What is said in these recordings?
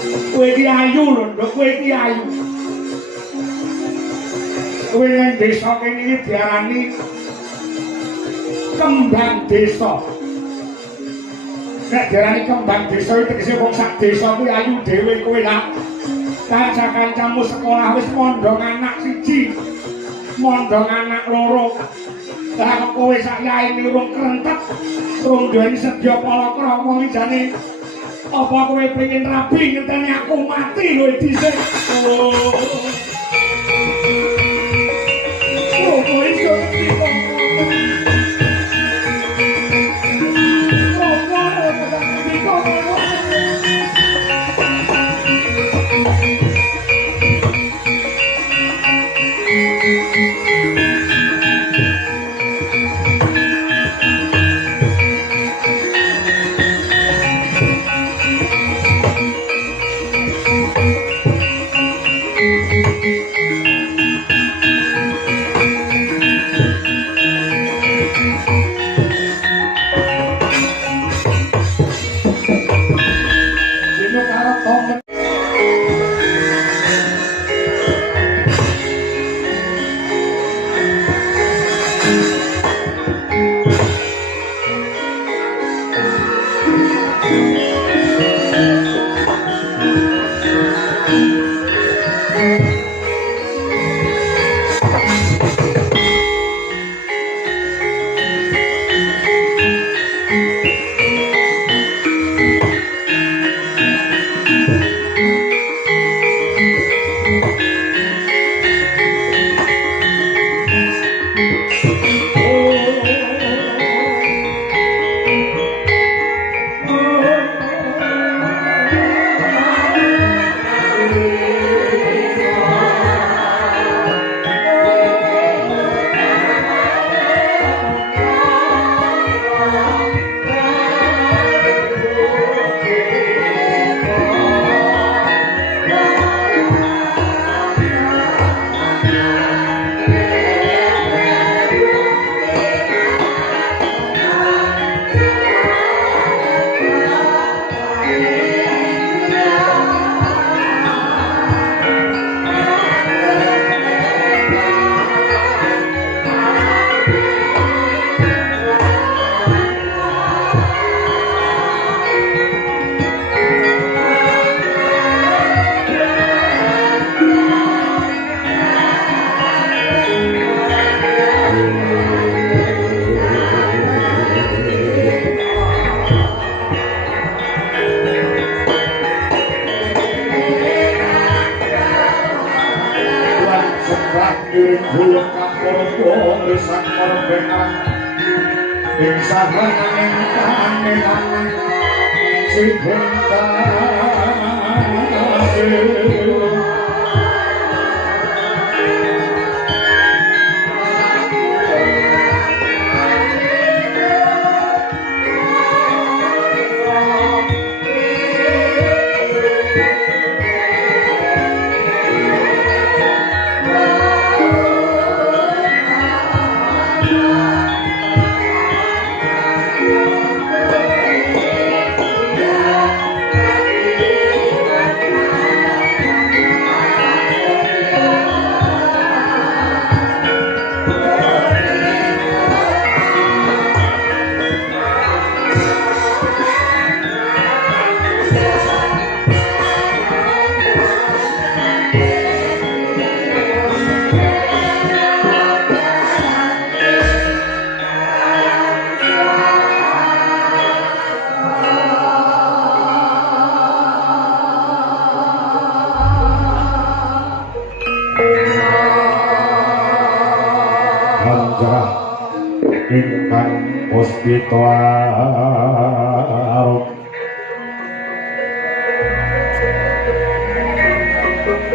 Kowe iki ayu lho, Nduk, kowe iki ayu. Kowe nang desa kene iki diarani kembang desa. Nek diarani kembang desa iki tegese wong sak desa kuwi ayu dhewe kowe lah. Kanca-kancamu sekolah wis mondong anak siji. Mondong anak loro. Lah kowe sak yaene urung krentet, urung duweni sedya palakrama jane apa kowe pengen rabi ngenteni aku mati lho dhisik. Oh, kowe iso iki.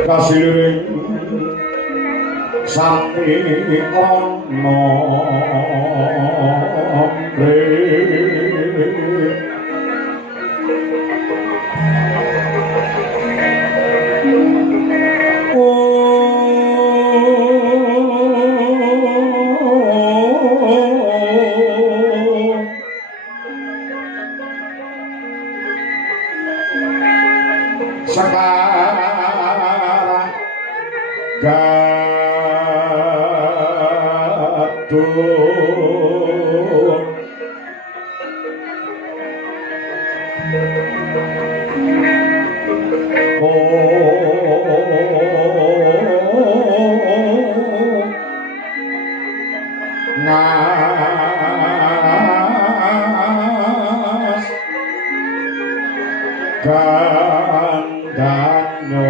Kasiring sampai ono sekarang gaduh ngas gandanyo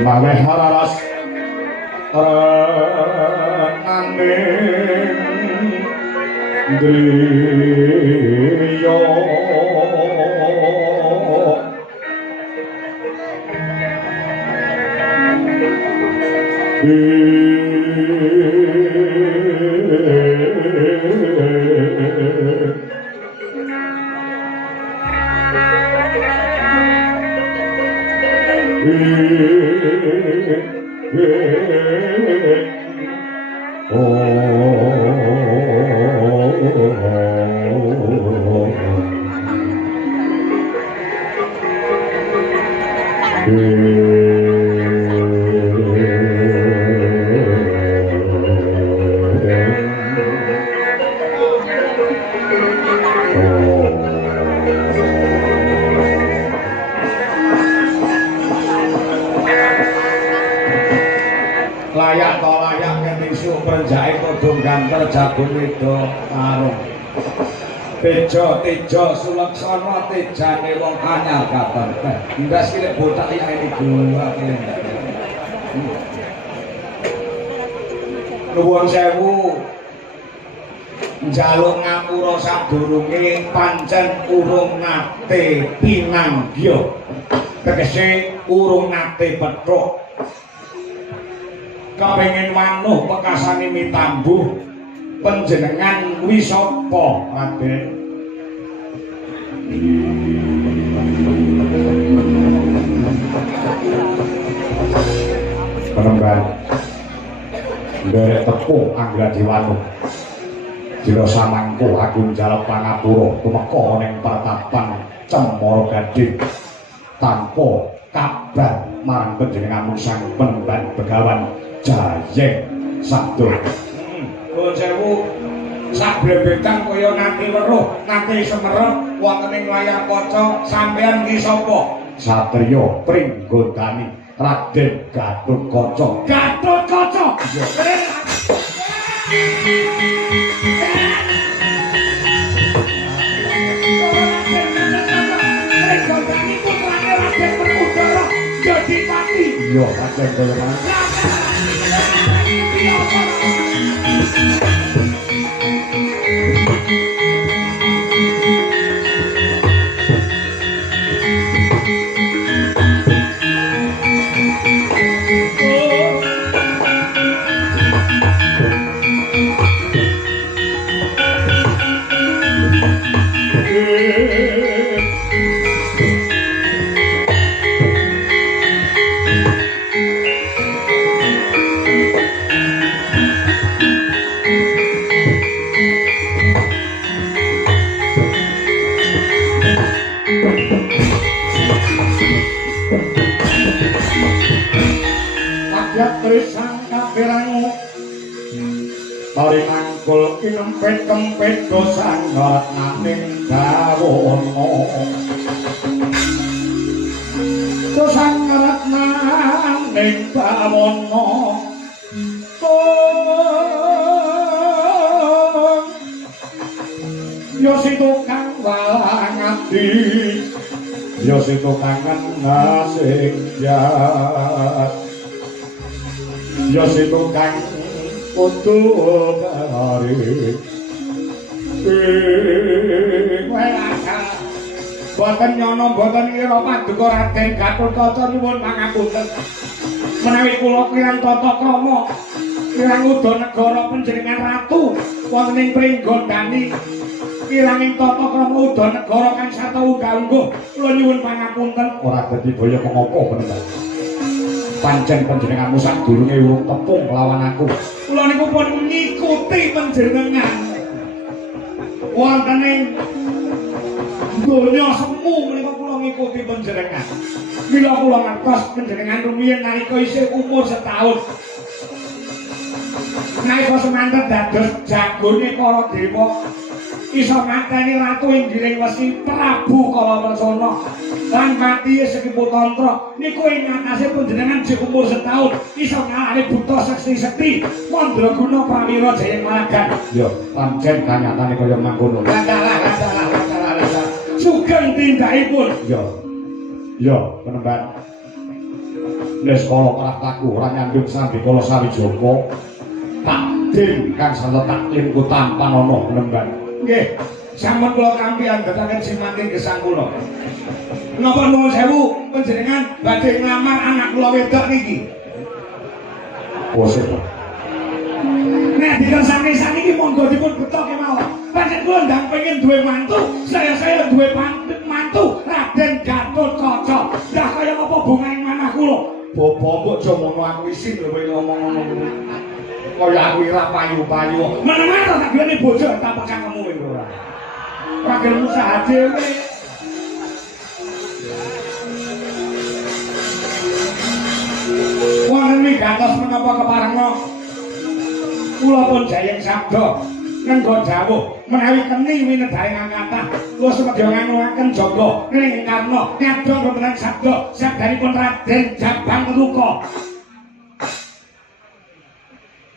Mame hararas amin driyo layak to layak ketisu prenjake padha ganter jagung wedo arung tejo sulaksana tejane wong anyar katon ndas iki botak yak iki gula nuwun sewu njaluk ngapura sadurunge pancen urung nate pinanggya tegese urung nate petruk kepengin manuh pekasane mitambuh panjenengan kuwi sapa Raden penemban nderek tepung Anggradiwanu dina samangko aku njaluk pangapura tumeka ning pertapan Cemara Gading tanpa kabar marang panjenengan sang penemban Begawan Jayeng sabdo nuwun sewu sak blebetan kaya nanti weruh nanti semerep wonten ing layar kaca sampeyan iki sapa satriya Pringgondani Raden Gatotkaca yo Raden Goleman Mangkul kinempet-kempet dosan ngot naning dawono dosan ngot naning dawono yo si tukang walang ati yo si tukang ngasing jat yo si tukang kudu hari boten nyono boten ngira paduka Raden Gatotkaca nyuwun pangapunten menawi kula kirang tata krama kirang uda negara panjenengan ratu wonten ing pringgondani kiranging tata krama uda negara kang sarta unggah-ungguh kula nyuwun pangapunten ora dadi boyo menapa panjenengan pancen panjenenganmu sadurunge urung tepung lawan aku kula niku pun ngikuti panjenengan wonten ing donya semu menika kula ngikuti panjenengan mila kula ngertos panjenengan rumiyin nalika isih umur setahun nalika semanten dados jagone para dewa iso mateni ratu Inggiling Wesi Prabu Kalawarsana lan mati Sekipu Tantra niku ing ngatasé panjenengan jek umur setahun iso ngalahake buta sekti-sekti Mandraguna Prawira Jayamalagan ya pancen kanyatane kaya mangkono landalah sugeng tindakipun ya penemban les kala prataku ora nyandung sambikala sawijaka takdim kang sarta taklim ku tampan ana penemban nggih sampun kula kampi andhetaken simating gesang kula napa nuwun sewu panjenengan badhe nglamar anak kula wedok niki Bose nek dikersane saniki monggo dipun beto kemawon pancen kula ndang pengen duwe mantu saya duwe mantu Raden Gatotkaca dah kaya apa bungane manah kula Bapak aja ngono aku isin lho kowe ngomong ngono. Kaya aku ira payu-payu. Menengan ta tak gene bojo tak pekangmu kowe ora. Ora gelem usaha dhewe. Wonten ing gatos menapa keparenga kula pun jayeng sabda nenggo dawuh menawi keni winedhaing angkatah kula semedya nganuaken jaga ning karna nyadong remenan sabda sabdanipun Raden Jabang Ruka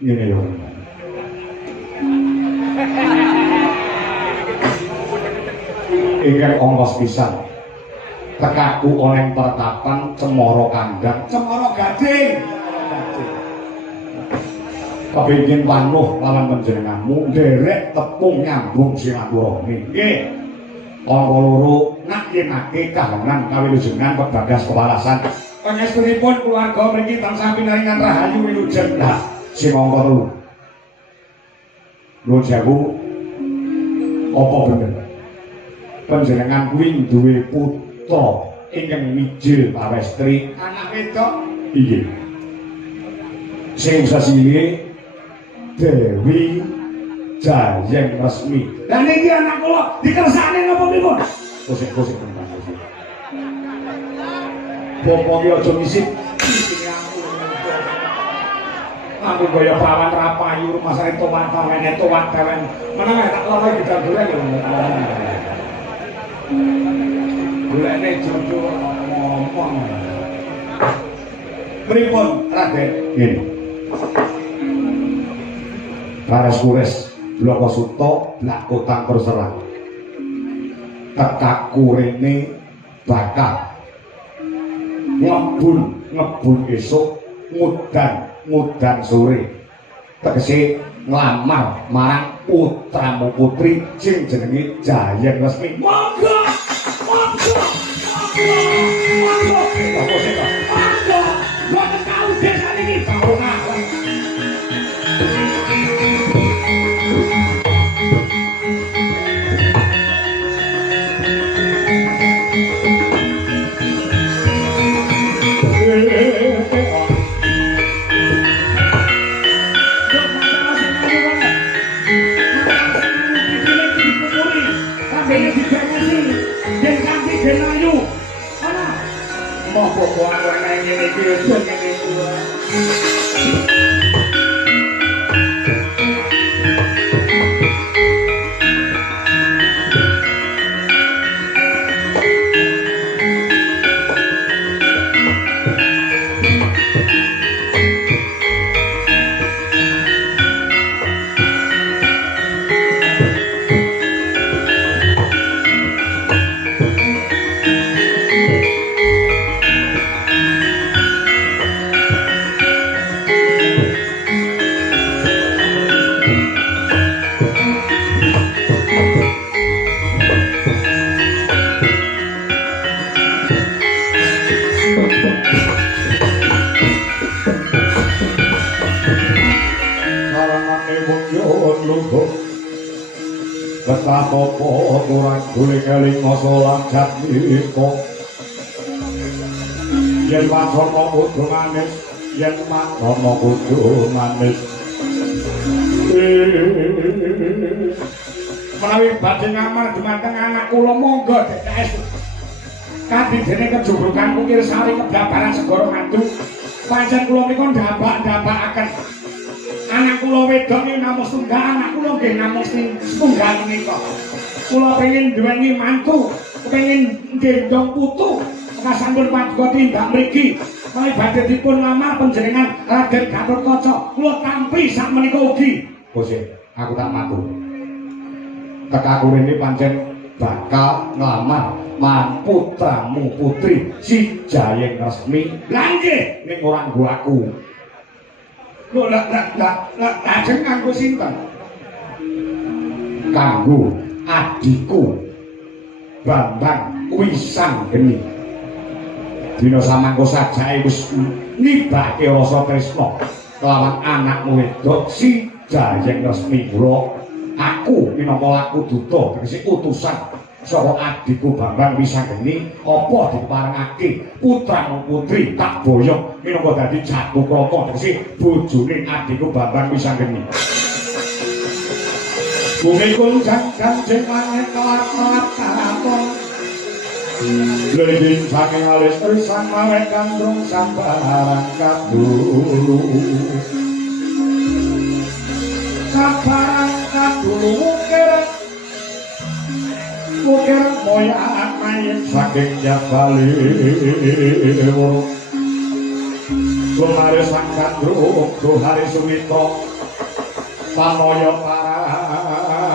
ngene lho ingkang ongkos pisan tekaku oleh pertapan Cemara Kandang Cemara Gading kepingin panuh lawan panjenenganmu nderek tepung nyambung silaturahmi nggih angka loro ngakimake kahanan kawilujengan pebagas kewarasan pangestunipun keluarga mriki tansah pinaringan rahayu wilujeng lah sing angka 3 lho jawu apa bener panjenengan kuwi duwe putra ingkang mijil pawestri anak wedok iya sing sasile Dewi Jayeng Resmi. Dan ini anak kula dikersane napa pripun? Kosek-kosek tentang kosek. Bapak ki aja ngisip. Aku kaya perawan rapayu rumah saya tomat kawen tomat kawen. Meneng tak loro digandole lho. Golekne jojo ngomong. Pripun Raden? Nggih. Kares-kures Bloko Suto Blak Kotang Perserang tekaku rene bakal ngebun esuk ngudan sore tegese nglamar marang putramu putri sing jenenge Jayeng Resmi monggo apa sih kok monggo mboten tau desa niki taunah Pokok aku yang ini biasa ini betapa kurang golek eling masa lanjat niko yen masono kudu manis yen masono kudu manis menawi badhe ngamal dumateng anak kula monggo DKS kanthi dene kejubrukan kukir sari kebabaran segara mantu pancen kula menika ndabak-ndabakaken anak kula wedok nggih namung setunggal anak kula nggih namung setunggal menika kula pengin duweni mantu kepengin gendong putu kasampun paduka tindak mriki menawi badhe dipun lamar panjenengan Raden Gatotkaca kula tampi sak menika ugi Gusti aku tak matur tekaku rene pancen bakal nglamar putramu putri si Jayeng Resmi lha nggih ning ora nggo aku lho lajeng kanggo sinten kanggo adikku Bambang Wisanggeni dina samangka sajake wis nibake rasa tresna kelawan anakmu wedok si Jayeng Resmi kula aku minangka laku duta tegese utusan saka adikku Bambang Wisanggeni apa diparengake putramu putri tak boyong minangka dadi Jatukrata tegese bojone adikku Bambang Wisanggeni bumi kunjang kanjeng maneh kelap-kelap katon lelin saking alis risan mawek kandung sabarang kadulu sabarang kadulu mukir moyak mayit saking jabali Gumari sang kandung Gumari sumitra panoyo paranda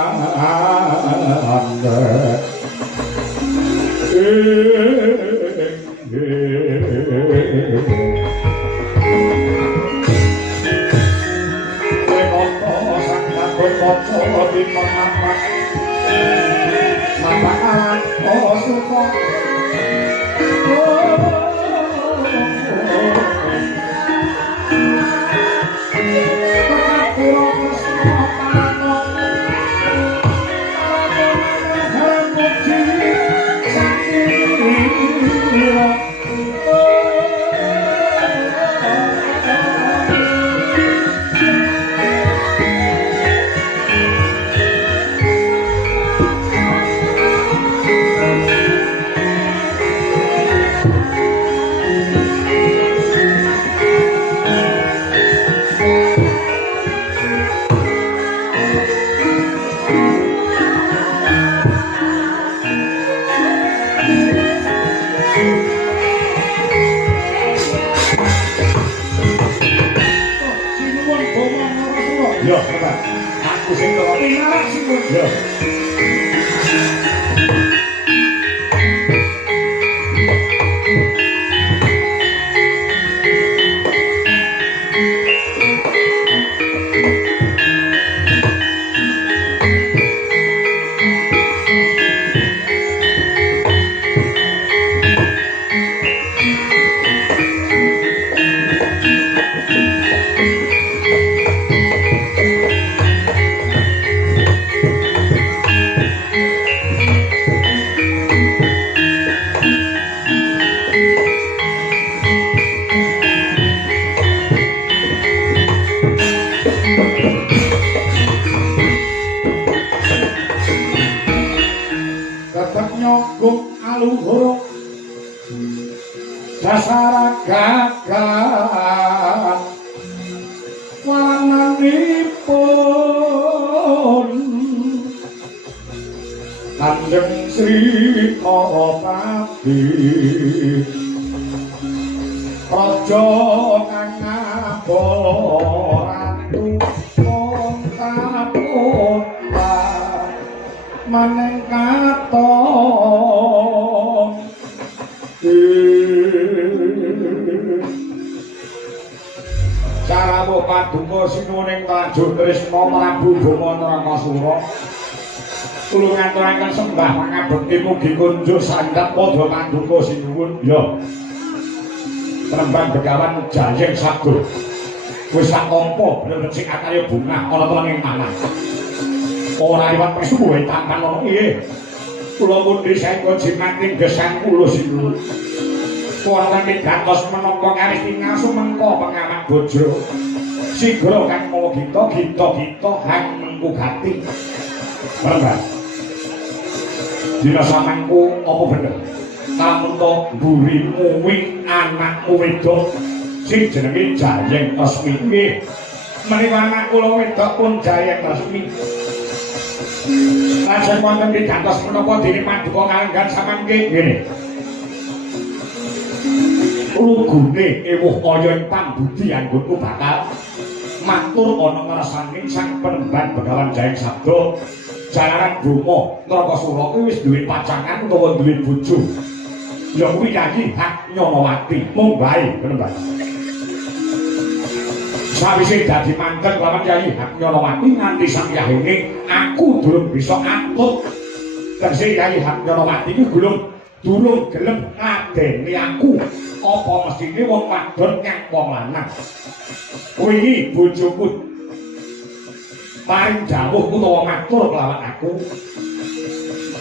mugi kunjuk sandhap padha manduka sinuwun ya Trembang Begawan Jayeng Sabdo wis sak tampa bener sing akarya bungah ana telenging manah ora liwat pesuwe tampan ono iye kula mundhi saengga jimating gesang kula sinuwun wonten ing gantos menapa karis tinggal sumengko pengamat bojo sigra kang mawa gita hang mengku gati Mbak dina samangku apa bener kamu to mburi muwing anakku wedok sing jenenge Jayeng Resmi nggih menika anak kula wedok pun Jayeng Resmi lajeng wonten ing gantos menapa dene paduka kalenggan samangke ngene rugune ewuh kaya ing pambudi anggonku bakal matur ana ngrasaning sang penemban Begawan Jayeng Sabda jalaran Bromo Nrakasura kuwi wis duwe pacangan utawa duwe bojo ya kuwi Yayi Hak Nyanawati mung wae penemban sawise dadi mangken lawan Yayi Hak Nyanawati nganti sang yahene aku durung bisa atut tegese Yayi Hak Nyanawati iki durung gelem ngadeni aku apa mestine wong wadon nyang wong lanang kuwi bojoku paring dawuh utawa matur kelawan aku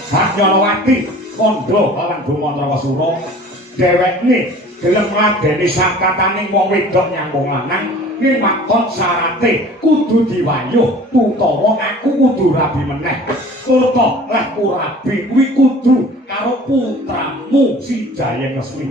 Hak Nyanawati kandha kelawan Bromo Nrakasura dhewekne gelem ngladeni sakataning wong wedok nyang wong lanang ning makon syarate kudu diwayuh utawa aku kudu rabi meneh utawa leh rabi kuwi kudu karo putramu si Jayeng Resmi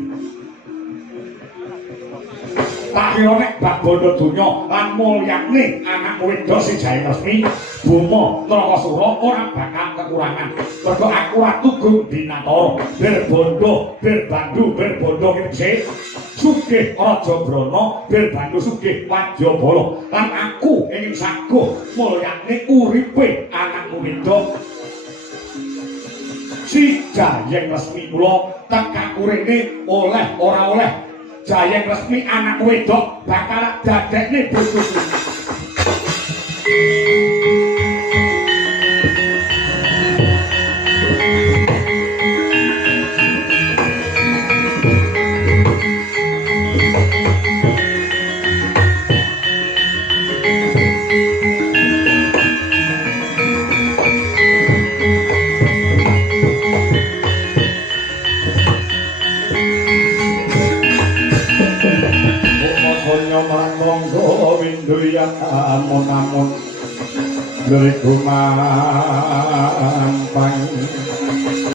tak kira nek bab bondo donya lan mulyane anak wedok si Jayeng Resmi Bromo Nrakasura ora bakal kekurangan mergo aku ratu gung binatara berbondo berbandu berbondo iki sugih Raja Brana berbandu sugih Wajabala lan aku ingin saguh mulyane uripe anakku wedok si Jayeng Resmi kula tekan urene oleh ora oleh Jayeng Resmi anak wedok bakal dadekne bojoku amun-amun liriku mampang